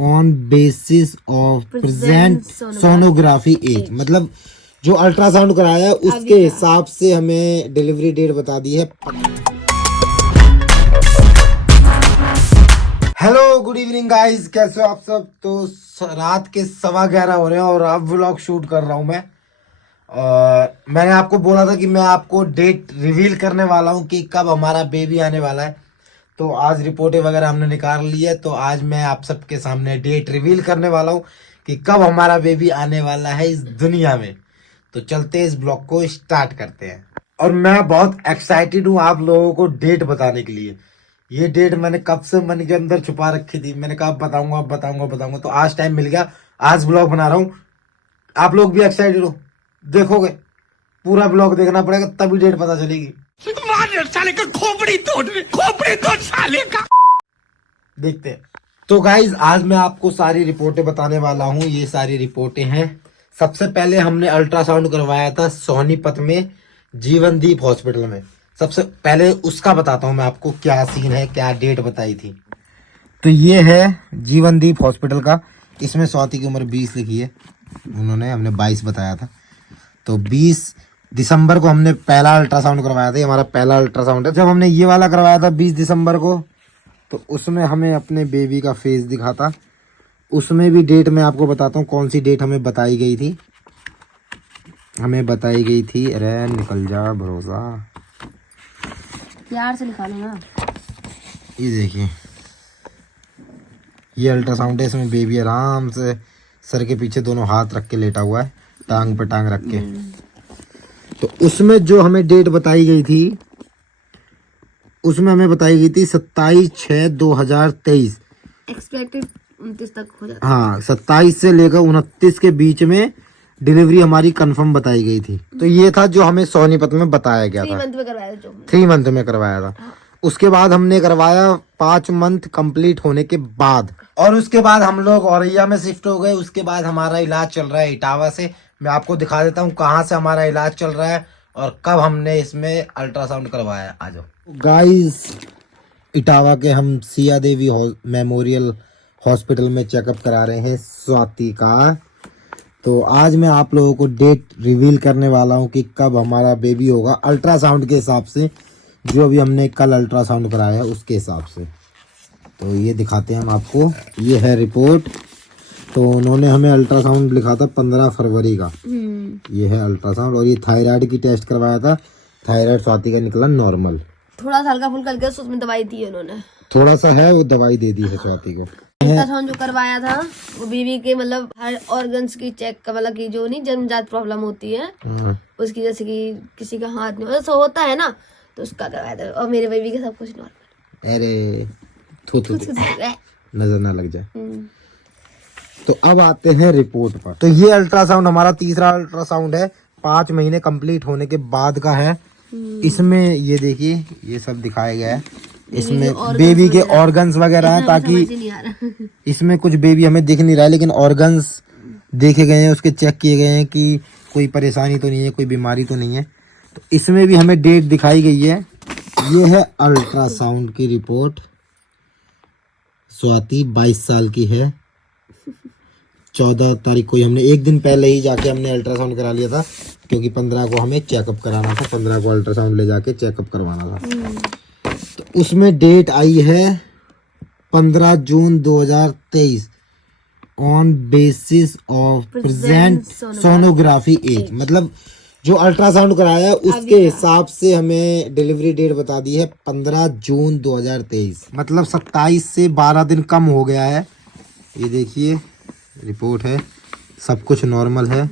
On basis of present sonography age, मतलब जो ultrasound कराया है उसके हिसाब से हमें डिलीवरी डेट बता दी है। हेलो गुड इवनिंग गाइस, कैसे हो आप सब। तो रात के 11:15 हो रहे हैं और अब व्लॉग शूट कर रहा हूं मैं। और मैंने आपको बोला था कि मैं आपको डेट रिवील करने वाला हूं कि कब हमारा बेबी आने वाला है। तो आज रिपोर्टें वगैरह हमने निकाल ली है, तो आज मैं आप सबके सामने डेट रिवील करने वाला हूं कि कब हमारा बेबी आने वाला है इस दुनिया में। तो चलते हैं, इस ब्लॉग को स्टार्ट करते हैं। और मैं बहुत एक्साइटेड हूँ आप लोगों को डेट बताने के लिए। ये डेट मैंने कब से मन के अंदर छुपा रखी थी, मैंने कहा बताऊंगा बताऊंगा बताऊंगा, तो आज टाइम मिल गया, आज ब्लॉग बना रहा हूँ। आप लोग भी एक्साइटेड हो, देखोगे पूरा ब्लॉग देखना पड़ेगा तभी डेट पता चलेगी। साले का खोपड़ी तोड़ साले का। देखते हैं। तो गाइज आज मैं आपको सारी रिपोर्टें बताने वाला हूँ। ये सारी रिपोर्टें हैं। सबसे पहले हमने अल्ट्रासाउंड करवाया था सोनीपत में जीवनदीप हॉस्पिटल में। सबसे पहले उसका बताता हूँ मैं आपको क्या सीन है, क्या डेट बताई थी। तो ये है जीवनदीप हॉस्पिटल का। इसमें स्वाति की उम्र 20 लिखी है, हमने 22 बताया था। तो 20 दिसंबर को हमने पहला अल्ट्रासाउंड करवाया था। ये हमारा पहला अल्ट्रासाउंड है। जब हमने ये वाला करवाया था 20 दिसंबर को, तो उसमें हमें अपने बेबी का फेस दिखा था। उसमें भी डेट मैं आपको बताता हूँ कौन सी डेट हमें बताई गई थी। हमें बताई गई थी, अरे निकल जा भरोसा, प्यार से निकालो ना। ये देखिए, ये अल्ट्रासाउंड है। इसमें बेबी आराम से सर के पीछे दोनों हाथ रख के लेटा हुआ है, टांग पे टांग रख के। तो उसमें जो हमें डेट बताई गई थी, उसमें हमें बताई गई थी 27/6/2023। एक्सपेक्टेड 29 तक हो जाता। हाँ, 27 से लेकर 29 के बीच में डिलीवरी हमारी कंफर्म बताई गई थी। तो ये था जो हमें सोनीपत में बताया गया था। 3 मंथ में करवाया जो 3 मंथ में करवाया था। उसके बाद हमने करवाया 5 मंथ कंप्लीट होने के बाद। और उसके बाद हम लोग औरैया में शिफ्ट हो गए। उसके बाद हमारा इलाज चल रहा है इटावा से। मैं आपको दिखा देता हूँ कहाँ से हमारा इलाज चल रहा है और कब हमने इसमें अल्ट्रासाउंड करवाया। आ जाओ गाइस, इटावा के हम सिया देवी मेमोरियल हॉस्पिटल में चेकअप करा रहे हैं स्वाति का। तो आज मैं आप लोगों को डेट रिवील करने वाला हूँ कि कब हमारा बेबी होगा, अल्ट्रासाउंड के हिसाब से, जो अभी हमने कल अल्ट्रासाउंड कराया उसके हिसाब से। तो ये दिखाते हैं हम आपको, ये है रिपोर्ट। तो उन्होंने हमें अल्ट्रासाउंड लिखा था 15 फरवरी का। ये है अल्ट्रासाउंड। और ये थायराइड की टेस्ट करवाया था, थायराइड स्वाति का निकला नॉर्मल। थोड़ा सा हल्का फुल्का गया, उसमें दवाई दी है उन्होंने, थोड़ा सा है, वो दवाई दे दी है स्वाति को। अल्ट्रासाउंड जो करवाया था वो बीवी के मतलब हर ऑर्गन्स की चेक का, मतलब की जो नहीं जन्मजात प्रॉब्लम होती है उसकी, जैसे कि किसी का हाथ में ऐसा होता है ना, तो उसका करवाया था। और मेरे बेबी के सब कुछ नॉर्मल। अरे नजर ना लग जाए। तो अब आते हैं रिपोर्ट पर। तो ये अल्ट्रासाउंड हमारा तीसरा अल्ट्रासाउंड है, 5 महीने कंप्लीट होने के बाद का है। इसमें ये देखिए, ये सब दिखाया गया है। इसमें बेबी के ऑर्गन्स वगैरह हैं, ताकि इसमें कुछ बेबी हमें दिख नहीं रहा है, लेकिन ऑर्गन्स देखे गए हैं, उसके चेक किए गए हैं कि कोई परेशानी तो नहीं है, कोई बीमारी तो नहीं है। तो इसमें भी हमें डेट दिखाई गई है। ये है अल्ट्रासाउंड की रिपोर्ट। स्वाति 22 साल की है। 14 तारीख को ही हमने, एक दिन पहले ही जाके हमने अल्ट्रासाउंड करा लिया था, क्योंकि 15 को हमें चेकअप कराना था। 15 को अल्ट्रासाउंड ले जाके चेकअप करवाना था। तो उसमें डेट आई है 15 June 2023 on basis of present sonography age, मतलब जो अल्ट्रासाउंड कराया है उसके हिसाब से हमें डिलीवरी डेट बता दी है 15 जून 2023। मतलब 27 से 12 दिन कम हो गया है। ये देखिए रिपोर्ट है, सब कुछ नॉर्मल है।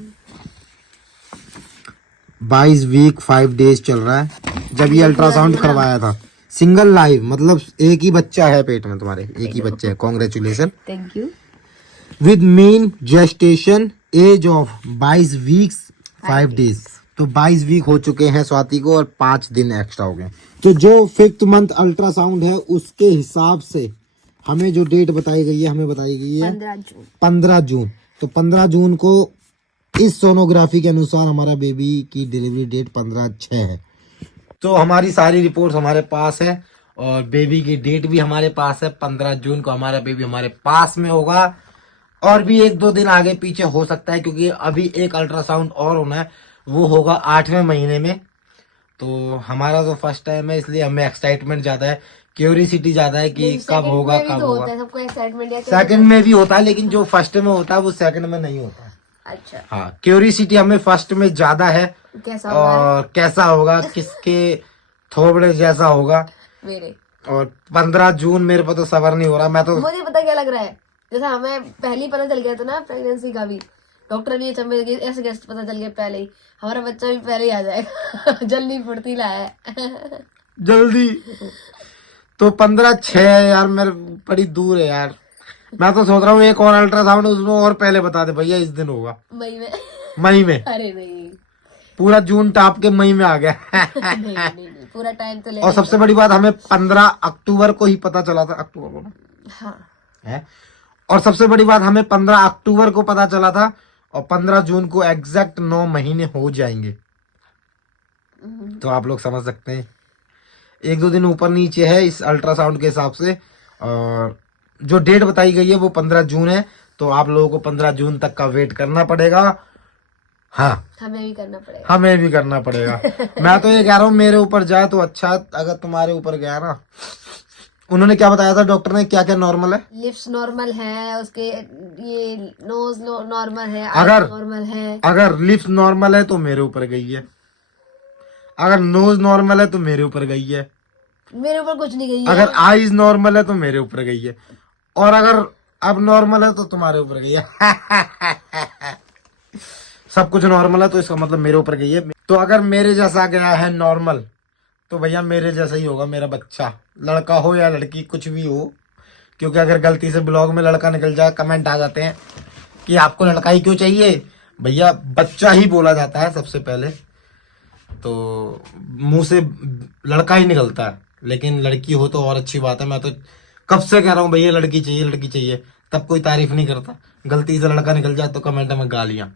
22 वीक 5 डेज चल रहा है जब ये अल्ट्रासाउंड करवाया था। सिंगल लाइव, मतलब एक ही बच्चा है पेट में तुम्हारे, एक ही बच्चा है। Congratulation, thank you. With mean gestation age of 22 weeks 5 days. तो 22 वीक हो चुके हैं स्वाति को और 5 दिन एक्स्ट्रा हो गए। तो जो 5th मंथ अल्ट्रासाउंड है उसके हिसाब से हमें जो डेट बताई गई है, हमें बताई गई है 15 जून। तो 15 जून को इस सोनोग्राफी के अनुसार हमारा बेबी की डिलीवरी डेट 15/6 है। तो हमारी सारी रिपोर्ट्स हमारे पास है और बेबी की डेट भी हमारे पास है, 15 जून को हमारा बेबी हमारे पास में होगा। और भी 1-2 दिन आगे पीछे हो सकता है, क्योंकि अभी एक अल्ट्रासाउंड और होना है, वो होगा 8वें महीने में। तो हमारा तो फर्स्ट टाइम है, इसलिए हमें एक्साइटमेंट ज्यादा है, क्यूरियोसिटी ज्यादा है कि कब होगा कब होगा। सबको एक्साइटमेंट है। सेकंड में भी होता है, लेकिन जो फर्स्ट में होता है वो सेकंड में नहीं होता है। अच्छा, हाँ, क्यूरियोसिटी हमें फर्स्ट में ज्यादा है। कैसा होगा? और कैसा होगा, किसके थोबड़े जैसा होगा। मेरे और 15 जून मेरे को तो सबर नहीं हो रहा। मैं तो मुझे पता क्या लग रहा है, जैसा हमें पहले ही पता चल गया था ना प्रेगनेंसी का भी, डॉक्टर भी ऐसे गेस्ट पता चल गया पहले ही, हमारा बच्चा भी पहले ही आ जाएगा। जल्दी फुर्तीला है। जल्दी तो 15/6 है यार, मेरे बड़ी दूर है यार। मैं तो सोच रहा हूँ एक और अल्ट्रासाउंड उसमें और पहले बता दे भैया इस दिन होगा, मई में। मई में। अरे नहीं, पूरा जून टाप के मई में आ गया। नहीं, पूरा टाइम तो ले। और सबसे बड़ी बात, हमें 15 अक्टूबर को ही पता चला था, अक्टूबर को ना हाँ है। और सबसे बड़ी बात, हमें 15 अक्टूबर को पता चला था, और 15 जून को एग्जैक्ट 9 महीने हो जाएंगे। तो आप लोग समझ सकते हैं, 1-2 दिन ऊपर नीचे है इस अल्ट्रासाउंड के हिसाब से। और जो डेट बताई गई है वो 15 जून है, तो आप लोगों को 15 जून तक का वेट करना पड़ेगा। हाँ, हमें भी करना पड़ेगा। हमें भी करना पड़ेगा। मैं तो ये कह रहा हूँ मेरे ऊपर जाए तो अच्छा, अगर तुम्हारे ऊपर गया ना। उन्होंने क्या बताया था डॉक्टर ने, क्या क्या नॉर्मल है? लिप्स नॉर्मल है उसके, ये नोज नॉर्मल है, अगर नॉर्मल है। अगर लिप्स नॉर्मल है तो मेरे ऊपर गई है, अगर नोज नॉर्मल है तो मेरे ऊपर गई है, मेरे ऊपर कुछ नहीं गई है। अगर आईज नॉर्मल है तो मेरे ऊपर गई है, और अगर अब नॉर्मल है तो तुम्हारे ऊपर गई है। सब कुछ नॉर्मल है तो इसका मतलब मेरे ऊपर गई है। तो अगर मेरे जैसा गया है नॉर्मल, तो भैया मेरे जैसा ही होगा मेरा बच्चा, लड़का हो या लड़की, कुछ भी हो। क्योंकि अगर गलती से ब्लॉग में लड़का निकल जाए, कमेंट आ जाते हैं कि आपको लड़का ही क्यों चाहिए। भैया बच्चा ही बोला जाता है सबसे पहले, तो मुंह से लड़का ही निकलता है। लेकिन लड़की हो तो और अच्छी बात है। मैं तो कब से कह रहा हूँ भैया लड़की चाहिए, लड़की चाहिए, तब कोई तारीफ नहीं करता। गलती से लड़का निकल जाए तो कमेंट में गालियां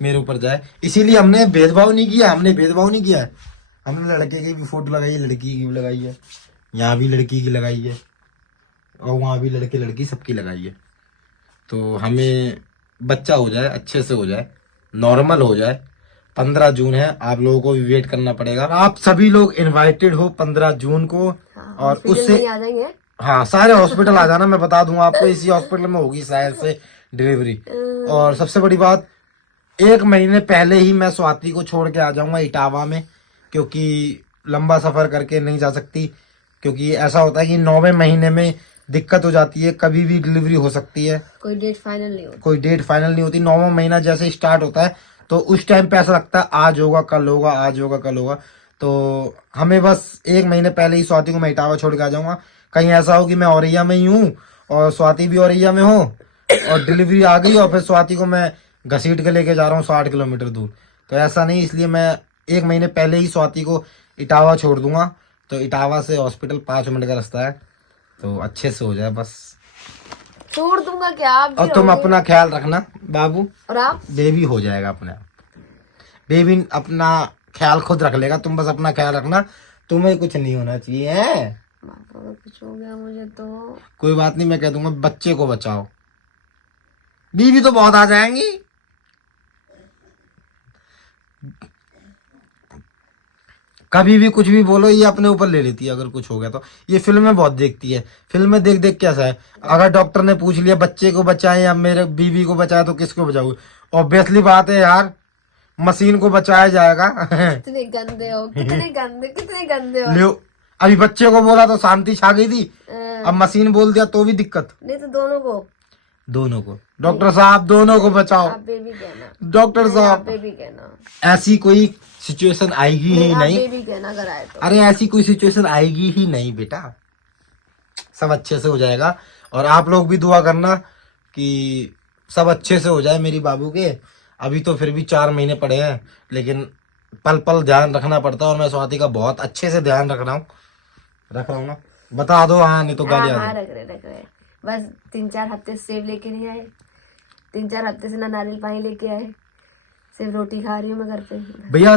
मेरे ऊपर जाए। इसीलिए हमने भेदभाव नहीं किया, है। हमने लड़के की भी फोटो लगाई है, लड़की की भी लगाई है, यहाँ भी लड़की की लगाई है, और वहाँ भी लड़के लड़की सबकी लगाई है। तो हमें बच्चा हो जाए, अच्छे से हो जाए, नॉर्मल हो जाए। 15 जून है, आप लोगों को भी वेट करना पड़ेगा। आप सभी लोग इनवाइटेड हो 15 जून को। और उससे आ जाएंगे। हाँ, सारे हॉस्पिटल आ जाना, मैं बता दूंगा आपको, इसी हॉस्पिटल में होगी शायद से डिलीवरी। और सबसे बड़ी बात, 1 महीने पहले ही मैं स्वाति को छोड़ के आ जाऊंगा इटावा में, क्योंकि लंबा सफर करके नहीं जा सकती। क्योंकि ऐसा होता है कि 9वें महीने में दिक्कत हो जाती है, कभी भी डिलीवरी हो सकती है, कोई डेट फाइनल नहीं होती। 9वां महीना जैसे स्टार्ट होता है तो उस टाइम पे ऐसा लगता है आज होगा कल होगा, आज होगा कल होगा। तो हमें बस 1 महीने पहले ही स्वाति को मैं इटावा छोड़ के आ जाऊंगा। कहीं ऐसा हो कि मैं औरैया में ही हूँ और स्वाति भी औरैया में हो, और डिलीवरी आ गई और फिर स्वाति को मैं घसीट के लेके जा रहा हूँ 60 किलोमीटर दूर। तो ऐसा नहीं, इसलिए मैं 1 महीने पहले ही स्वाति को इटावा छोड़ दूंगा। तो इटावा से हॉस्पिटल 5 मिनट का रास्ता है, तो अच्छे से हो जाए बस। छोड़ दूंगा क्या आप भी और तुम रहोगे। अपना ख्याल रखना बाबू, और आप? बेबी हो जाएगा अपने आप। बेबी अपना ख्याल खुद रख लेगा, तुम बस अपना ख्याल रखना, तुम्हें कुछ नहीं होना चाहिए है। अगर कुछ हो गया मुझे तो कोई बात नहीं, मैं कह दूंगा बच्चे को बचाओ, बीवी तो बहुत आ जाएंगी। कभी भी कुछ भी बोलो, ये अपने ऊपर ले लेती है अगर कुछ हो गया तो। ये फिल्में बहुत देखती है, फिल्में देख देख कैसा है। अगर डॉक्टर ने पूछ लिया बच्चे को बचाएं या मेरे बीवी को बचाए तो किसको बचाओ? ऑब्वियसली बात है यार, मशीन को बचाया जाएगा। कितने गंदे हो, कितने गंदे हो। लियो, अभी बच्चे को बोला तो शांति छा गई थी, अब मशीन बोल दिया तो भी दिक्कत। नहीं तो दोनों को डॉक्टर साहब दोनों को बचाओ। आप बेबी कहना, डॉक्टर आप साहब बेबी कहना, ऐसी कोई सिचुएशन आएगी ही आप नहीं। बेबी कहना अगर आए तो। अरे ऐसी कोई सिचुएशन आएगी ही नहीं बेटा, सब अच्छे से हो जाएगा। और आप लोग भी दुआ करना कि सब अच्छे से हो जाए मेरी बाबू के। अभी तो फिर भी 4 महीने पड़े हैं, लेकिन पल पल ध्यान रखना पड़ता है, और मैं स्वाति का बहुत अच्छे से ध्यान रख रहा हूँ ना। बता दो हाँ, नहीं तो गाली आ हाँ, जाए। रख रहे बस 3-4 हफ्ते से सेब लेके नहीं आए, 3-4 हफ्ते से ना नारियल पानी लेके आए, सिर्फ रोटी खा रही हूँ मैं घर पे। भैया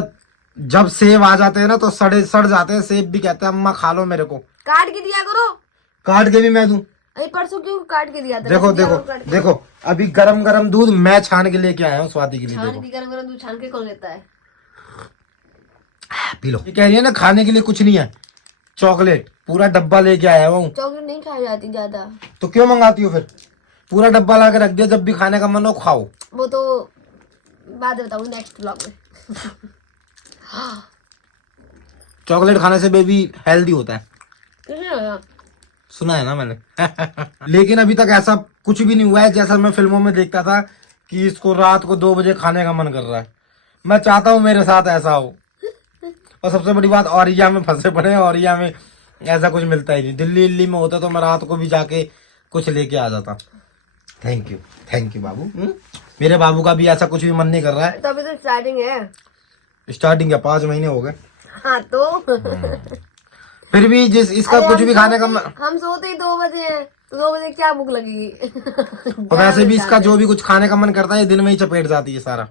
जब सेब आ जाते हैं ना तो सड़ जाते हैं सेब भी, कहते हैं अम्मा खा लो मेरे को। काट के दिया करो। काट के भी मैं दूं? अरे परसों क्यों काट के दिया था? देखो वैसे देखो दिया करो काट के। देखो, अभी गरम गरम दूध मैं छान के लेके आया हूँ स्वाति के लिए। छान देखो की गरम गरम दूध छान के कौन लेता है? P low. ये कह रही है ना खाने के लिए कुछ नहीं है, चॉकलेट पूरा डब्बा लेके आया हूँ। चॉकलेट नहीं खाई जाती ज्यादा। तो क्यों मंगाती हो फिर? पूरा डब्बा ला के रख दिया, जब भी खाने का मन हो खाओ। वो तो बाद में बताऊंगी नेक्स्ट ब्लॉग में। चॉकलेट खाने से बेबी हेल्दी होता है, किसने बताया? सुना है ना मैंने। लेकिन अभी तक ऐसा कुछ भी नहीं हुआ है जैसा मैं फिल्मों में देखता था कि इसको रात को 2 बजे खाने का मन कर रहा है। मैं चाहता हूँ मेरे साथ ऐसा हो। और सबसे बड़ी बात, औरिया में फंसे पड़े हैं, औरिया में ऐसा कुछ मिलता ही नहीं। दिल्ली में होता तो मैं रात को भी जाके कुछ लेके आ जाता। थैंक यू बाबू। मेरे बाबू का भी ऐसा कुछ भी मन नहीं कर रहा है। तो अभी तो स्टार्टिंग है। स्टार्टिंग क्या 5 महीने हो गए। हाँ तो फिर भी जिस इसका अरे कुछ हम भी खाने का हम सोते ही 2 बजे हैं, तो 2 बजे क्या भूख लगेगी? और वैसे भी इसका जो भी कुछ खाने का मन करता है दिन में ही चपेट जाती है सारा।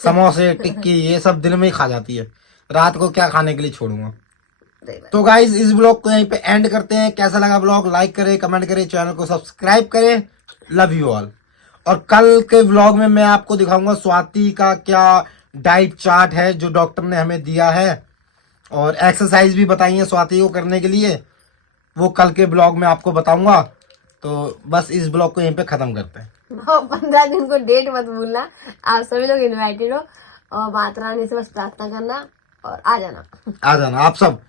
समोसे टिक्की ये सब दिन में ही खा जाती है, रात को क्या खाने के लिए छोड़ूंगा। तो गाइज इस ब्लॉग को यहीं पे एंड करते हैं। कैसा लगा ब्लॉग? लाइक करें, कमेंट करें, चैनल को सब्सक्राइब करें। Love you all. और कल के व्लॉग में मैं आपको दिखाऊंगा स्वाति का क्या डाइट चार्ट है जो डॉक्टर ने हमें दिया है, और एक्सरसाइज भी बताई है स्वाति को करने के लिए, वो कल के ब्लॉग में आपको बताऊंगा। तो बस इस ब्लॉग को यहीं पे खत्म करते हैं। 15 दिन को डेट मत भूलना। आप सभी लोग इनवाइटेड हो, और माता रानी से बस प्रार्थना करना और आ जाना आप सब।